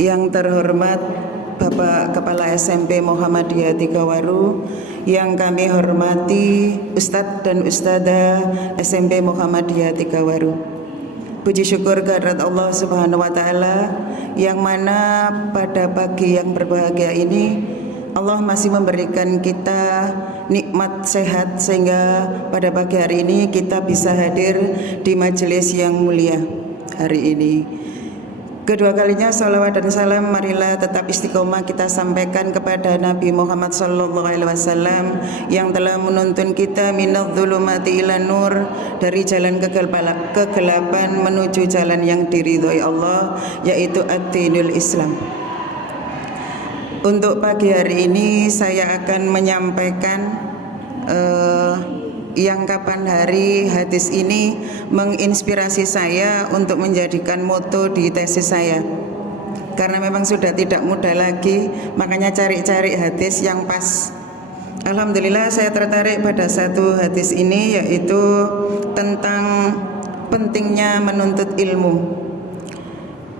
Yang terhormat Bapak Kepala SMP Muhammadiyah Tigawaru, yang kami hormati Ustadz dan Ustadzah SMP Muhammadiyah Tigawaru. Puji syukur kehadirat Allah Subhanahu wa Ta'ala, yang mana pada pagi yang berbahagia ini Allah masih memberikan kita nikmat sehat, sehingga pada pagi hari ini kita bisa hadir di majelis yang mulia hari ini. Kedua kalinya salawat dan salam marilah tetap istiqomah kita sampaikan kepada Nabi Muhammad SAW yang telah menuntun kita minadz dzulumati ilan nur, dari jalan kegelapan menuju jalan yang diridhoi Allah, yaitu ad-dinul Islam. Untuk pagi hari ini saya akan menyampaikan yang kapan hari hadis ini menginspirasi saya untuk menjadikan moto di tesis saya. Karena memang sudah tidak muda lagi, makanya cari-cari hadis yang pas. Alhamdulillah saya tertarik pada satu hadis ini, yaitu tentang pentingnya menuntut ilmu.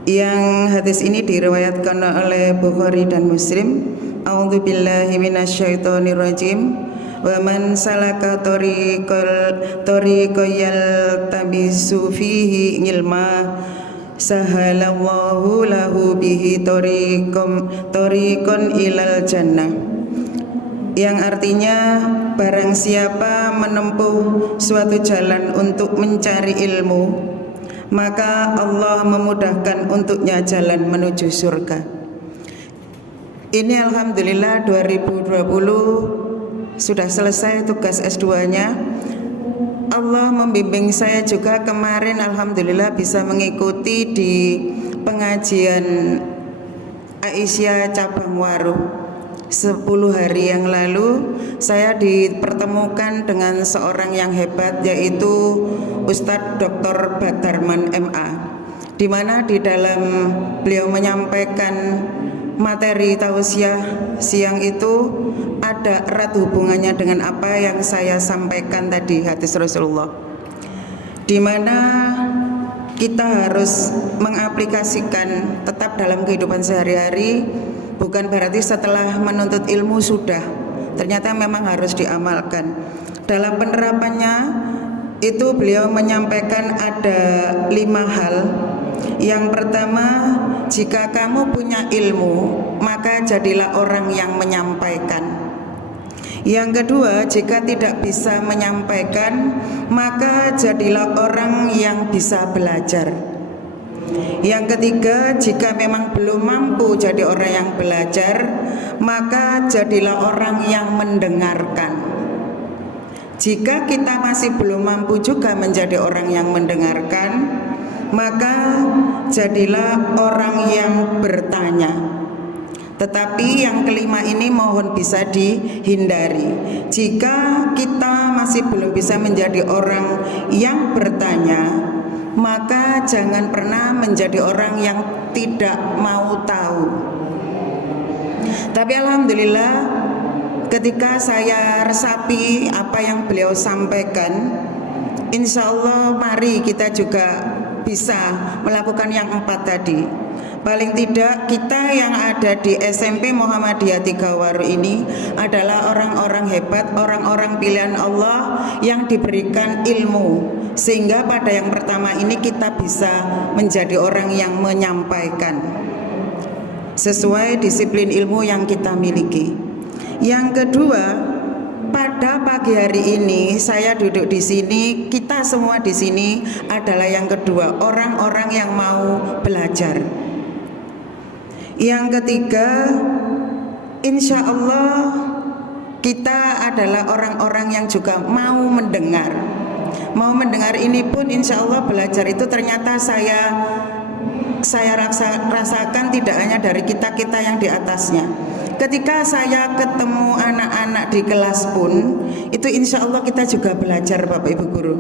Yang hadis ini diriwayatkan oleh Bukhari dan Muslim. A'udzubillahi minasyaitonirrajim. Wa man salaka tariqan yaltamisu fihi ilma sahalallahu lahu bihi tariqan ilal jannah. Yang artinya, barang siapa menempuh suatu jalan untuk mencari ilmu, maka Allah memudahkan untuknya jalan menuju surga. Ini alhamdulillah 2020 sudah selesai tugas S2-nya. Allah membimbing saya juga kemarin, alhamdulillah bisa mengikuti di pengajian Aisyah Cabang Waru. 10 hari yang lalu saya dipertemukan dengan seorang yang hebat, yaitu Ustadz Dr. Badarman MA, di mana di dalam beliau menyampaikan materi tausiah siang itu ada erat hubungannya dengan apa yang saya sampaikan tadi, hadis Rasulullah, di mana kita harus mengaplikasikan tetap dalam kehidupan sehari-hari. Bukan berarti setelah menuntut ilmu sudah, ternyata memang harus diamalkan. Dalam penerapannya itu beliau menyampaikan ada 5 hal. Yang pertama, jika kamu punya ilmu, maka jadilah orang yang menyampaikan. Yang kedua, jika tidak bisa menyampaikan, maka jadilah orang yang bisa belajar. Yang ketiga, jika memang belum mampu jadi orang yang belajar, maka jadilah orang yang mendengarkan. Jika kita masih belum mampu juga menjadi orang yang mendengarkan, maka jadilah orang yang bertanya. Tetapi yang kelima ini mohon bisa dihindari. Jika kita masih belum bisa menjadi orang yang bertanya, maka jangan pernah menjadi orang yang tidak mau tahu. Tapi alhamdulillah, ketika saya resapi apa yang beliau sampaikan, insya Allah mari kita juga bisa melakukan yang 4 tadi. Paling tidak kita yang ada di SMP Muhammadiyah Tigawaru ini adalah orang-orang hebat, orang-orang pilihan Allah yang diberikan ilmu, sehingga pada yang pertama ini kita bisa menjadi orang yang menyampaikan sesuai disiplin ilmu yang kita miliki. Yang kedua, pada pagi hari ini saya duduk di sini, kita semua di sini adalah yang kedua, orang-orang yang mau belajar. Yang ketiga, insya Allah kita adalah orang-orang yang juga mau mendengar. Mau mendengar ini pun insya Allah belajar itu ternyata saya rasakan tidak hanya dari kita-kita yang di atasnya. Ketika saya ketemu anak-anak di kelas pun, itu insya Allah kita juga belajar, Bapak Ibu Guru.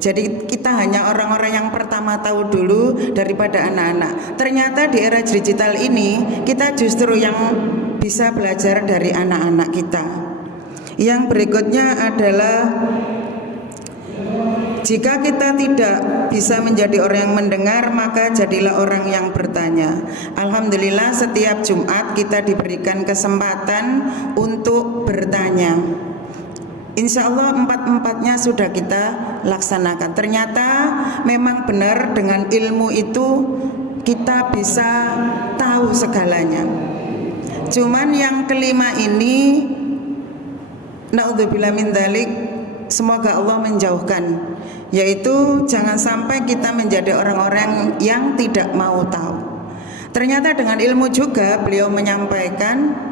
Jadi kita hanya orang-orang yang pertama tahu dulu daripada anak-anak. Ternyata di era digital ini kita justru yang bisa belajar dari anak-anak kita. Yang berikutnya adalah Jika kita tidak bisa menjadi orang yang mendengar, maka jadilah orang yang bertanya. Alhamdulillah setiap Jumat kita diberikan kesempatan untuk bertanya. Insya Allah empat-empatnya sudah kita laksanakan. Ternyata memang benar dengan ilmu itu kita bisa tahu segalanya. Cuman yang kelima ini, naudzubillah min dzalik, semoga Allah menjauhkan, yaitu jangan sampai kita menjadi orang-orang yang tidak mau tahu. Ternyata dengan ilmu juga beliau menyampaikan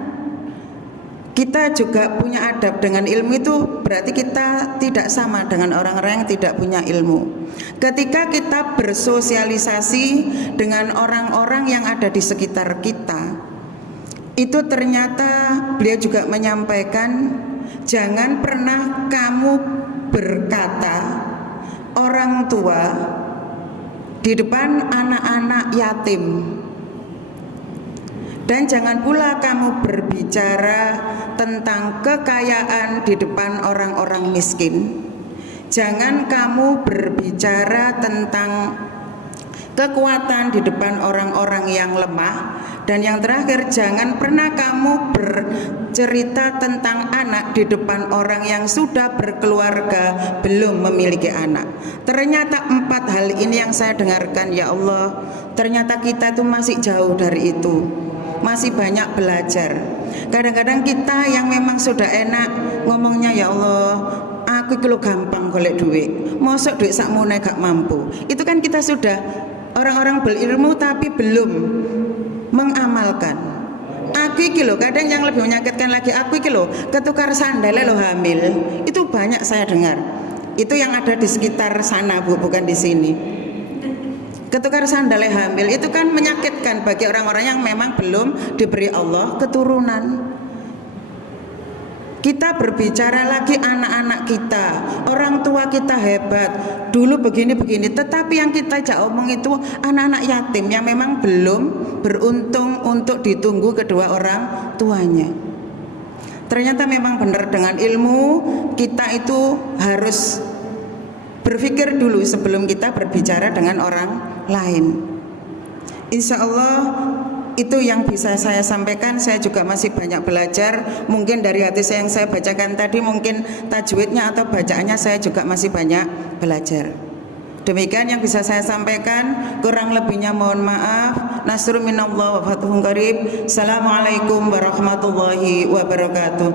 kita juga punya adab. Dengan ilmu itu berarti kita tidak sama dengan orang-orang yang tidak punya ilmu. Ketika kita bersosialisasi dengan orang-orang yang ada di sekitar kita, itu ternyata beliau juga menyampaikan, jangan pernah kamu berkata orang tua di depan anak-anak yatim, dan jangan pula kamu berbicara tentang kekayaan di depan orang-orang miskin. Jangan kamu berbicara tentang kekuatan di depan orang-orang yang lemah. Dan yang terakhir, jangan pernah kamu bercerita tentang anak di depan orang yang sudah berkeluarga belum memiliki anak. Ternyata 4 hal ini yang saya dengarkan, ya Allah, ternyata kita itu masih jauh dari itu, masih banyak belajar. Kadang-kadang kita yang memang sudah enak ngomongnya, ya Allah, aku itu gampang golek duit, mosok duit sakmene gak mampu. Itu kan kita sudah orang-orang berilmu tapi belum mengamalkan. Aku iki lho, kadang yang lebih menyakitkan lagi, aku iki lho ketukar sandalnya lo hamil. Itu banyak saya dengar. Itu yang ada di sekitar sana, Bu, bukan di sini. Ketukar sandalnya hamil itu kan menyakitkan bagi orang-orang yang memang belum diberi Allah keturunan. Kita berbicara lagi anak-anak kita, orang tua kita hebat, dulu begini-begini, tetapi yang kita jak omong itu anak-anak yatim yang memang belum beruntung untuk ditunggu kedua orang tuanya. Ternyata memang benar, dengan ilmu kita itu harus berpikir dulu sebelum kita berbicara dengan orang lain. Insya Allah itu yang bisa saya sampaikan. Saya juga masih banyak belajar. Mungkin dari hadis yang saya bacakan tadi, mungkin tajwidnya atau bacaannya saya juga masih banyak belajar. Demikian yang bisa saya sampaikan. Kurang lebihnya mohon maaf. Nasrun minallah wa fathun qarib. Assalamualaikum warahmatullahi wabarakatuh.